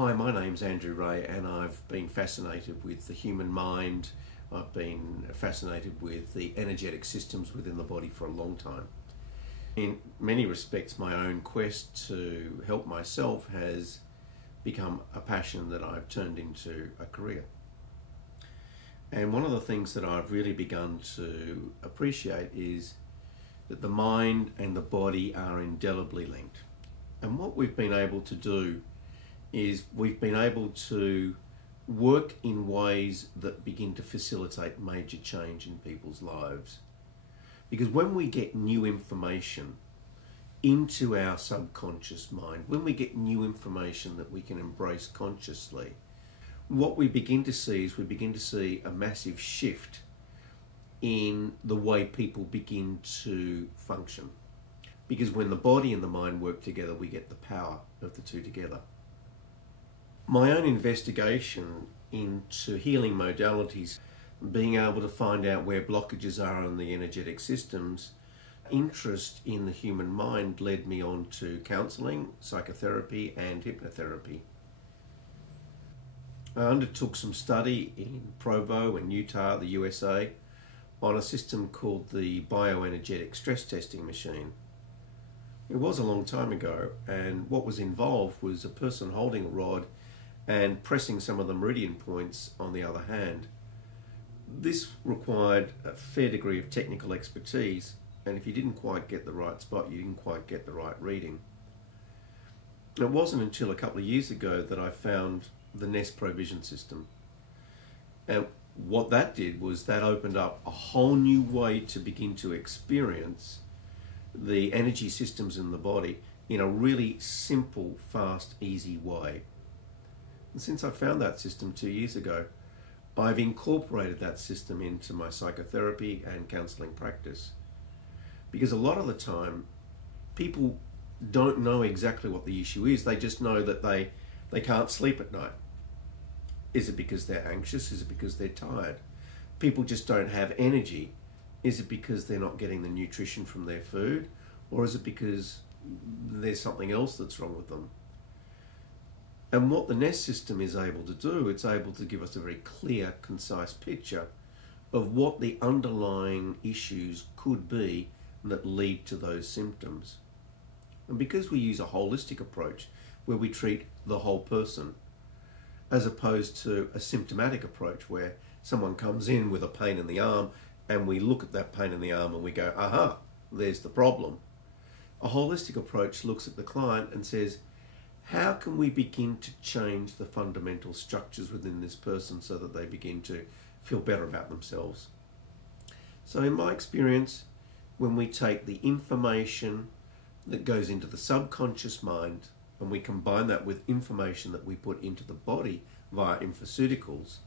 Hi, my name's Andrew Ray, and I've been fascinated with the human mind. I've been fascinated with the energetic systems within the body for a long time. In many respects, my own quest to help myself has become a passion that I've turned into a career. And one of the things that I've really begun to appreciate is that the mind and the body are indelibly linked. And what we've been able to do is we've been able to work in ways that begin to facilitate major change in people's lives. Because when we get new information into our subconscious mind, when we get new information that we can embrace consciously, what we begin to see is we begin to see a massive shift in the way people begin to function. Because when the body and the mind work together, we get the power of the two together. My own investigation into healing modalities, being able to find out where blockages are in the energetic systems, interest in the human mind led me on to counselling, psychotherapy and hypnotherapy. I undertook some study in Provo in Utah, the USA, on a system called the bioenergetic stress testing machine. It was a long time ago, and what was involved was a person holding a rod and pressing some of the meridian points on the other hand. This required a fair degree of technical expertise, and if you didn't quite get the right spot, you didn't quite get the right reading. It wasn't until a couple of years ago that I found the NES provision system. And what that did was that opened up a whole new way to begin to experience the energy systems in the body in a really simple, fast, easy way. And since I found that system 2 years ago, I've incorporated that system into my psychotherapy and counselling practice. Because a lot of the time, people don't know exactly what the issue is. They just know that they can't sleep at night. Is it because they're anxious? Is it because they're tired? People just don't have energy. Is it because they're not getting the nutrition from their food? Or is it because there's something else that's wrong with them? And what the NES system is able to do, it's able to give us a very clear, concise picture of what the underlying issues could be that lead to those symptoms. And because we use a holistic approach where we treat the whole person, as opposed to a symptomatic approach where someone comes in with a pain in the arm and we look at that pain in the arm and we go, aha, there's the problem. A holistic approach looks at the client and says, how can we begin to change the fundamental structures within this person so that they begin to feel better about themselves? So in my experience, when we take the information that goes into the subconscious mind and we combine that with information that we put into the body via infoceuticals,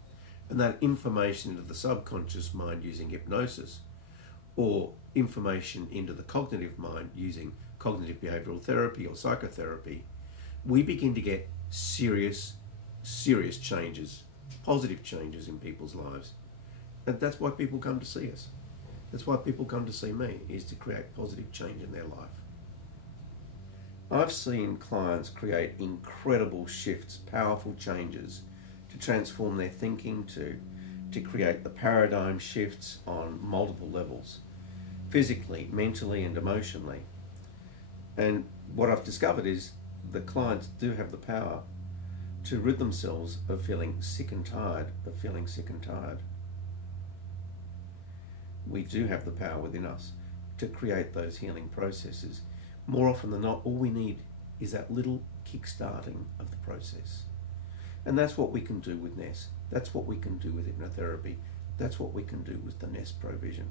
and that information into the subconscious mind using hypnosis, or information into the cognitive mind using cognitive behavioral therapy or psychotherapy, we begin to get serious changes, positive changes in people's lives. And that's why people come to see us. That's why people come to see me, is to create positive change in their life. I've seen clients create incredible shifts, powerful changes to transform their thinking, to create the paradigm shifts on multiple levels, physically, mentally, and emotionally. And what I've discovered is the clients do have the power to rid themselves of feeling sick and tired of feeling sick and tired. We do have the power within us to create those healing processes. More often than not, all we need is that little kick-starting of the process. And that's what we can do with NES. That's what we can do with hypnotherapy. That's what we can do with the NES provision.